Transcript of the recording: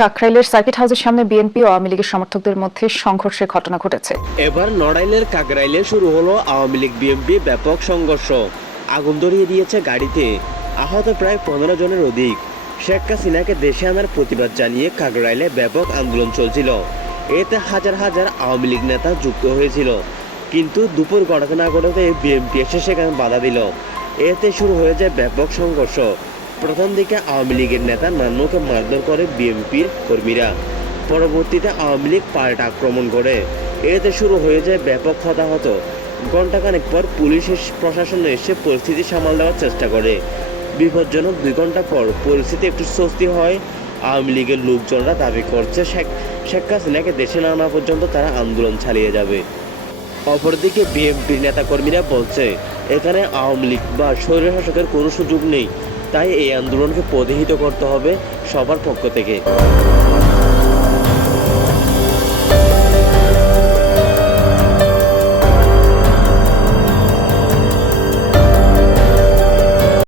কাকরাইলের circuit হাউসের সামনে BNP ও আওয়ামী লীগের সমর্থকদের মধ্যে সংঘর্ষের ঘটনা ঘটেছে। এবার নড়াইলের কাকরাইলে শুরু হলো আওয়ামী লীগ বিএনপি ব্যাপক সংঘর্ষ। আগুন ধরিয়ে দিয়েছে গাড়িতে, আহত প্রায় 15 জনের অধিক। শেখ হাসিনাকে দেশে আনার প্রতিবাদ জানিয়ে কাকরাইলে ব্যাপক আন্দোলন চলছিল। এতে হাজার হাজার আওয়ামী লীগ নেতা যুক্ত হয়েছিল, কিন্তু দুপুর গড়াতে না গড়াতে বিএনপি এসে সেখানে বাধা দিল। এতে শুরু হয়ে যায় ব্যাপক সংঘর্ষ। প্রথম দিকে আওয়ামী লীগের নেতা নান্নুকে মারধর করে বিএনপির কর্মীরা। পরবর্তীতে আওয়ামী লীগ পাল্টা আক্রমণ করে। এতে শুরু হয়ে যায় ব্যাপক হতাহত। ঘণ্টাখানেক পর পুলিশ প্রশাসন এসে পরিস্থিতি সামাল দেওয়ার চেষ্টা করে। বিপজ্জনক 2 ঘন্টা পর পরিস্থিতি একটু স্বস্তি হয়। আওয়ামী লীগের লোকজনরা দাবি করছে শেখ হাসিনাকে দেশে না আনা পর্যন্ত তারা আন্দোলন চালিয়ে যাবে। অপরদিকে বিএনপির নেতাকর্মীরা বলছে এখানে আওয়ামী লীগ বা স্বৈরশাসকের কোনো সুযোগ নেই, তাই এই আন্দোলনকে প্রতিহত করতে হবে সবার পক্ষ থেকে।